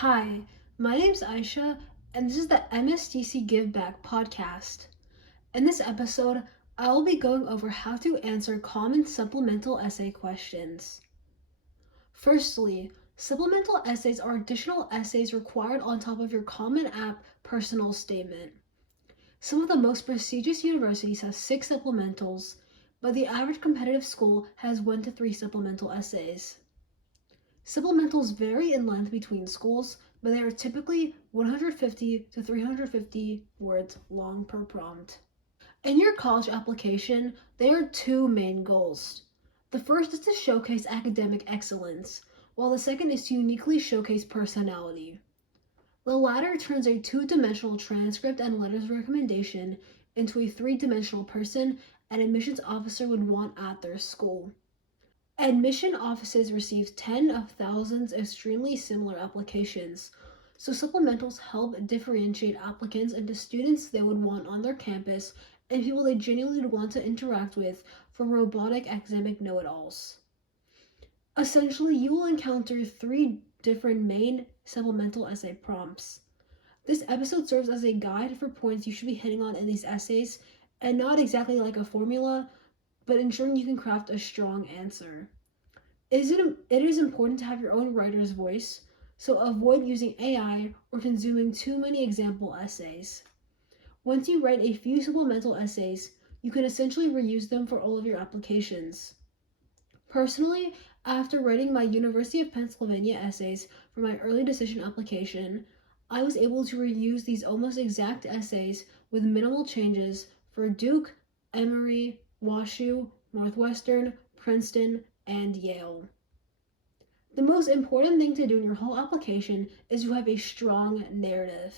Hi, my name's Aisha, and this is the MSTC Give Back podcast. In this episode, I will be going over how to answer common supplemental essay questions. Firstly, supplemental essays are additional essays required on top of your Common App personal statement. Some of the most prestigious universities have 6 supplementals, but the average competitive school has 1 to 3 supplemental essays. Supplementals vary in length between schools, but they are typically 150 to 350 words long per prompt. In your college application, there are 2 main goals. The first is to showcase academic excellence, while the second is to uniquely showcase personality. The latter turns a 2-dimensional transcript and letters of recommendation into a 3-dimensional person an admissions officer would want at their school. Admission offices receive tens of thousands of extremely similar applications, so supplementals help differentiate applicants into students they would want on their campus and people they genuinely would want to interact with from robotic academic know-it-alls. Essentially, you will encounter 3 different main supplemental essay prompts. This episode serves as a guide for points you should be hitting on in these essays, and not exactly like a formula, but ensuring you can craft a strong answer. It is important to have your own writer's voice, so avoid using AI or consuming too many example essays. Once you write a few supplemental essays, you can essentially reuse them for all of your applications. Personally, after writing my University of Pennsylvania essays for my early decision application, I was able to reuse these almost exact essays with minimal changes for Duke, Emory, WashU, Northwestern, Princeton, and Yale. The most important thing to do in your whole application is to have a strong narrative.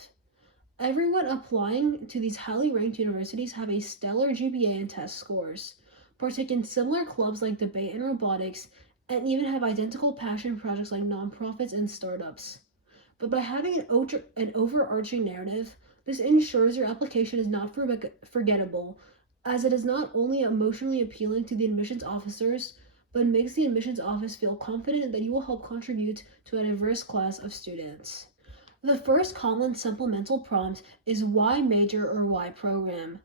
Everyone applying to these highly ranked universities have a stellar GPA and test scores, partake in similar clubs like debate and robotics, and even have identical passion projects like nonprofits and startups. But by having an overarching narrative, this ensures your application is not forgettable, as it is not only emotionally appealing to the admissions officers, but makes the admissions office feel confident that you will help contribute to a diverse class of students. The first common supplemental prompt is why major or why program.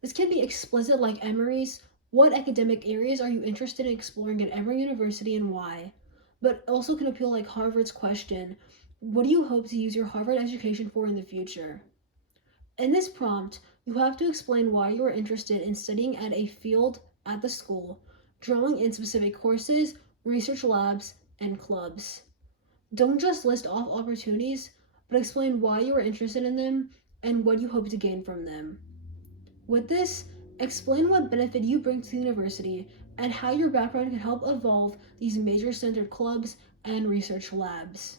This can be explicit like Emory's, what academic areas are you interested in exploring at Emory University and why? But also can appeal like Harvard's question, what do you hope to use your Harvard education for in the future? In this prompt, you have to explain why you are interested in studying at a field at the school, drawing in specific courses, research labs, and clubs. Don't just list off opportunities, but explain why you are interested in them and what you hope to gain from them. With this, explain what benefit you bring to the university and how your background can help evolve these major-centered clubs and research labs.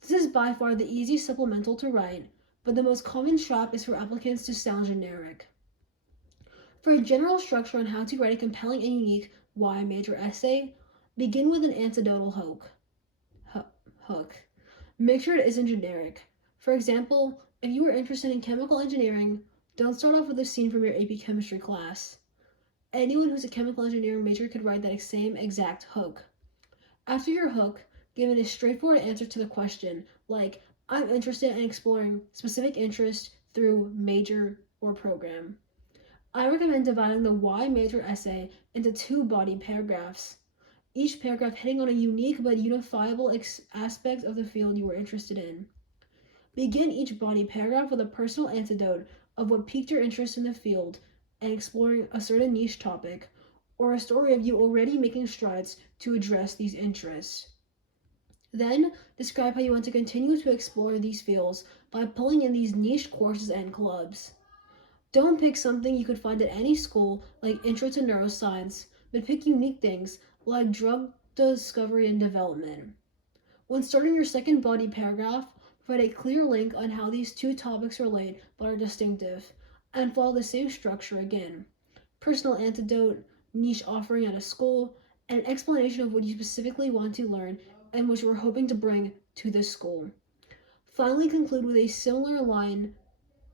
This is by far the easiest supplemental to write, but the most common trap is for applicants to sound generic. For a general structure on how to write a compelling and unique why major essay, begin with an anecdotal hook. Make sure it isn't generic. For example, if you are interested in chemical engineering, don't start off with a scene from your AP chemistry class. Anyone who's a chemical engineering major could write that same exact hook. After your hook, give it a straightforward answer to the question, like, I'm interested in exploring specific interest through major or program. I recommend dividing the why major essay into 2 body paragraphs, each paragraph hitting on a unique but unifiable aspect of the field you are interested in. Begin each body paragraph with a personal anecdote of what piqued your interest in the field and exploring a certain niche topic, or a story of you already making strides to address these interests. Then, describe how you want to continue to explore these fields by pulling in these niche courses and clubs. Don't pick something you could find at any school, like Intro to Neuroscience, but pick unique things, like drug discovery and development. When starting your second body paragraph, provide a clear link on how these 2 topics relate but are distinctive, and follow the same structure again. Personal anecdote, niche offering at a school, and an explanation of what you specifically want to learn and what you are hoping to bring to this school. Finally, conclude with a similar line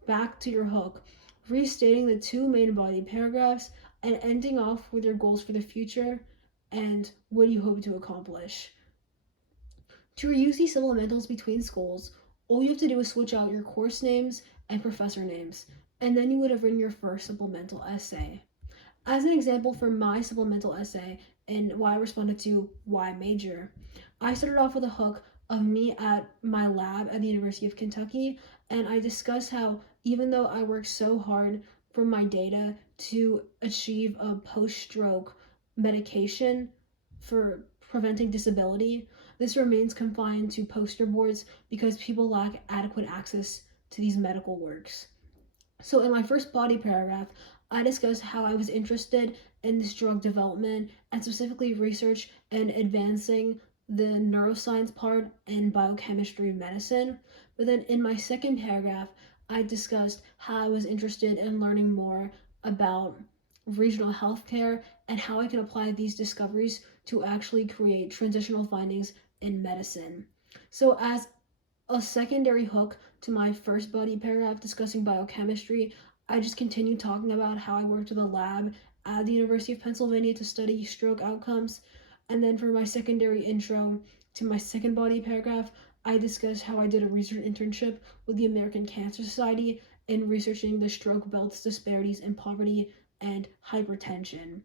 back to your hook, restating the 2 main body paragraphs and ending off with your goals for the future and what you hope to accomplish. To reuse these supplementals between schools, all you have to do is switch out your course names and professor names, and then you would have written your first supplemental essay. As an example for my supplemental essay and why I responded to why major, I started off with a hook of me at my lab at the University of Kentucky, and I discussed how even though I worked so hard for my data to achieve a post stroke medication for preventing disability, this remains confined to poster boards because people lack adequate access to these medical works. So, in my first body paragraph, I discussed how I was interested in this drug development and specifically research and advancing the neuroscience part in biochemistry medicine. But then in my second paragraph, I discussed how I was interested in learning more about regional healthcare and how I can apply these discoveries to actually create transitional findings in medicine. So, as a secondary hook to my first body paragraph discussing biochemistry, I just continued talking about how I worked with a lab at the University of Pennsylvania to study stroke outcomes. And then for my secondary intro to my second body paragraph, I discussed how I did a research internship with the American Cancer Society in researching the stroke belts disparities in poverty and hypertension.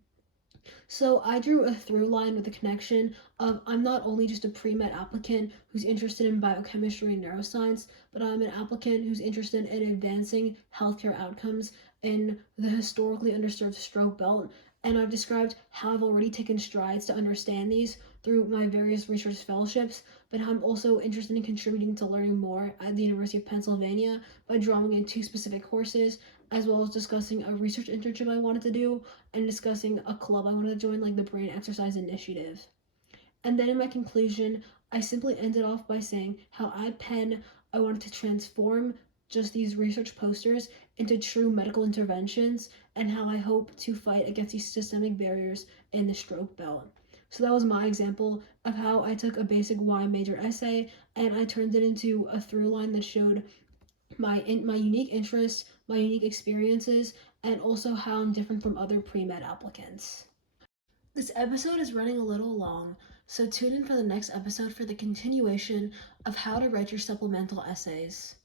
So I drew a through line with the connection of I'm not only just a pre-med applicant who's interested in biochemistry and neuroscience, but I'm an applicant who's interested in advancing healthcare outcomes in the historically underserved stroke belt. And I've described how I've already taken strides to understand these through my various research fellowships, but I'm also interested in contributing to learning more at the University of Pennsylvania by drawing in two specific courses, as well as discussing a research internship I wanted to do and discussing a club I wanted to join, like the Brain Exercise Initiative. And then in my conclusion, I simply ended off by saying how at Penn, I wanted to transform just these research posters into true medical interventions and how I hope to fight against these systemic barriers in the stroke belt. So that was my example of how I took a basic Y major essay and I turned it into a through line that showed my unique interests, my unique experiences, and also how I'm different from other pre-med applicants. This episode is running a little long, so tune in for the next episode for the continuation of how to write your supplemental essays.